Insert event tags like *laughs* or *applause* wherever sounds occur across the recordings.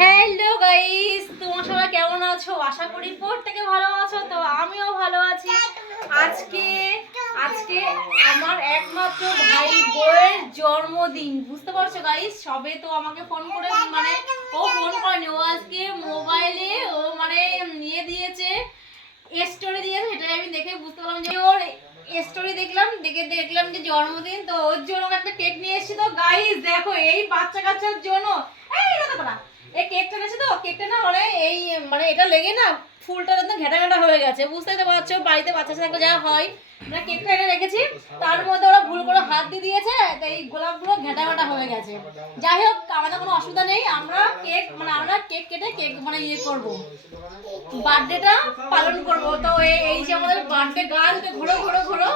Hello guys তোমরা সবাই কেমন আছো? আশা করি প্রত্যেকে ভালো আছো, তো আমিও ভালো আছি। আজকে আজকে আমার একমাত্র ভাই বউয়ের জন্মদিন, বুঝতে পারছ গাইস সবে তো আমাকে ফোন করে মানে ও ফোন করেনি, ও আজকে মোবাইলে ও মানে নিয়ে দিয়েছে স্টোরি দিয়েছে, সেটাই আমি দেখে বুঝতে পারলাম যে ওর স্টোরি দেখলাম, দেখে দেখলাম যে জন্মদিন, তো ওর জন্য একটা কেক নিয়ে এসেছি তো। গাইস দেখো, এই বাচ্চা কাচ্চার জন্য। এই দাদা দাদা। এই কেকটা এনেছে তো? কেকটা না মানে এই মানে এটা লেগে না, ফুলটা একদম ঘেটা ঘেটা হয়ে গেছে। বুঝতে তো পারছ, বাড়িতে বাচ্চা সাথে যা হয় আমরা কেকটা এনে রেখেছি। তার মধ্যে ওরা ভুল করে হাত দিয়ে দিয়েছে তো এই গোলাপগুলো ঘেটা ঘেটা হয়ে গেছে। যাই হোক আমাদের কোনো অসুবিধা নেই। আমরা কেক মানে আমরা কেক কেটে কেক মানে ইয়ে করব। বার্থডেটা পালন করব। তো এই যে আমাদের বার্থডে গাল ঘোরো ঘোরো ঘোরো।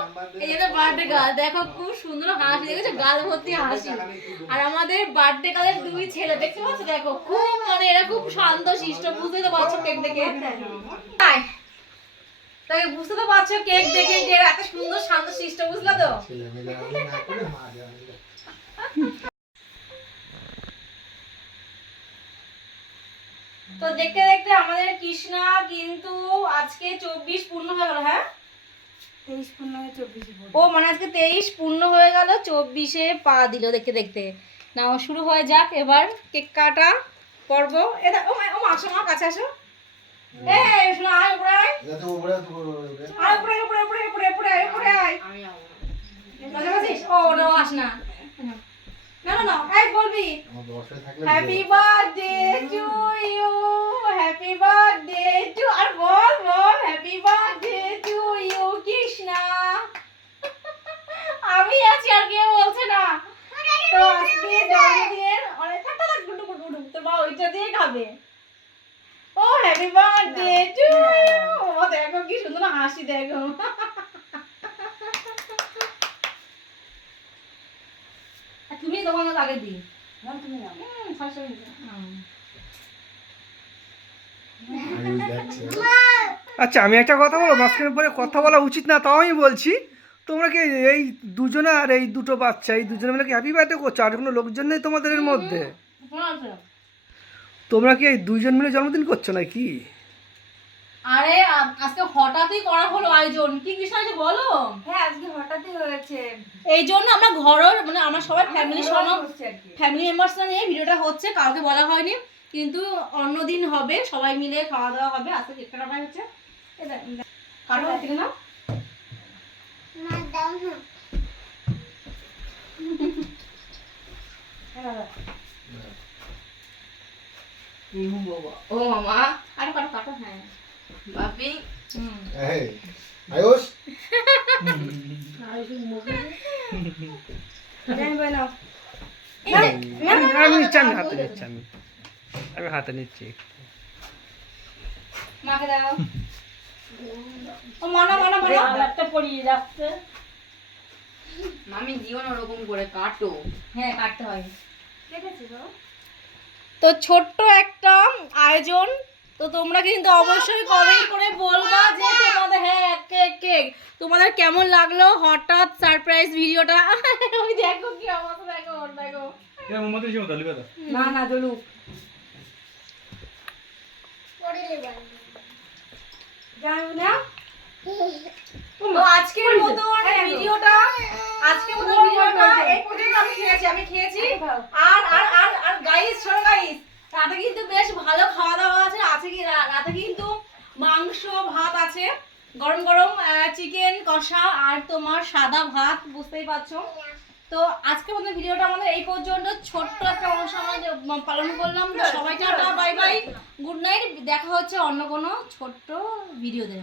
এই যে বার্থডে গাল দেখো খুব সুন্দর হাসি দেখেছ? গাল ভর্তি হাসি। আর আমাদের বার্থডে গালের দুই ছেলে দেখতে পাচ্ছ? দেখো খুব মানে এরা খুব শান্ত শিষ্ট বুঝতেই তো পারছ কেক দেখে। তাই তাই বুঝতে তো পারছ কেক দেখে যে এত সুন্দর শান্ত শিষ্ট বুঝলা তো? তো দেখতে দেখতে আমাদের কৃষ্ণা কিন্তু আজকে চব্বিশ পূর্ণ হয়ে গেল হ্যাঁ? ও মানে আজকে তেইশ পূর্ণ হয়ে গেল চব্বিশে পা দিল দেখতে দেখতে। না শুরু হয়ে যাক এবার কেক কাটা পর্ব। এটা ও মা ও মা আসো মা কাছে আসো। এই শোনো আয় উপরে আয়। আয় উপরে আয়, উপরে উপরে উপরে উপরে আয় উপরে আয়। কাছে আছিস ও না আস না। না না না এই বলবি। Happy birthday to you happy birthday to আর বল বল happy birthday to you Krishna. আমি আছি আর কেউ বলছে না। তো আজকে জন্মদিনের অনেক থাকতে গুটু তোর মা ওইটা দিয়ে খাবে। হ্যাপি বার্থডে টু ইউ ও দেখো কি সুন্দর হাসি দেখো। তুমি তখন আগে দিই। তুমি নাও। হুম। আচ্ছা। আমি একটা কথা বলব মাঝখানে পরে কথা বলা উচিত না তাও আমি বলছি তোমরা কি এই দুজনে আর এই দুটো বাচ্চা এই দুজনে মিলে কি হ্যাপি বার্থডে করছ? আর কোনো লোকজন নেই তোমাদের এর মধ্যে। তোমরা কি এই দুইজন মিলে জন্মদিন করছ নাকি? আরে আজকে হঠাৎই করা হলো আয়োজন। কি বিষয় আছে বলো? হ্যাঁ আজকে হঠাৎই হয়েছে। এই জন্য আমরা ঘরের মানে আমার সবাই ফ্যামিলি সহ কি। ফ্যামিলি মেম্বার্সরা নিয়ে ভিডিওটা হচ্ছে কাউকে বলা হয়নি। কিন্তু অন্যদিন হবে সবাই মিলে খাওয়া দাওয়া হবে। আজকে কেকটা কাটা হচ্ছে। এই দেখ, দেখ। কাটো থেকে না ও মামা আরে কাটো কাটো হ্যাঁ বাপি আয়ুষ জানি বই নাও এই দেখ, আমি আমি নিচ্ছি আমি হাতে নিচ্ছি আমি আমি হাতে নিচ্ছি মাকে দাও ও মানা মানা মানা পড়িয়ে যাচ্ছে মামি দিও না ওরকম করে কাটো হ্যাঁ কাটতে হয় কেটেছি তো তো ছোট্ট একটা আয়োজন। তো তোমরা কিন্তু অবশ্যই কমেন্ট করে বলবা যে তোমাদের হ্যাঁ কেক কেক তোমাদের কেমন লাগল? হঠাৎ সারপ্রাইজ ভিডিওটা। *laughs* ওই দেখো কি অবস্থা দেখো ওর দেখো। না না দলু জানো না? *laughs* তো আজকের মতো ভিডিওটা আজকের মতো ভিডিওটা এই পর্যন্ত আমি খেয়েছি আমি খেয়েছি আর আর আর আর গাইস শোনো গাইস রাতে কিন্তু বেশ ভালো খাওয়া দাওয়া আছে আছে কি রা- রাতে কিন্তু মাংস ভাত আছে। গরম গরম চিকেন কষা আর তোমার সাদা ভাত বুঝতেই পারছ? তো আজকে মধ্যে ভিডিওটা আমাদের এই পর্যন্ত। ছোট্ট একটা অনুষ্ঠান পালন করলাম। সবাই tata bye bye. Good night দেখা হচ্ছে অন্য কোনো ছোট্ট ভিডিওতে।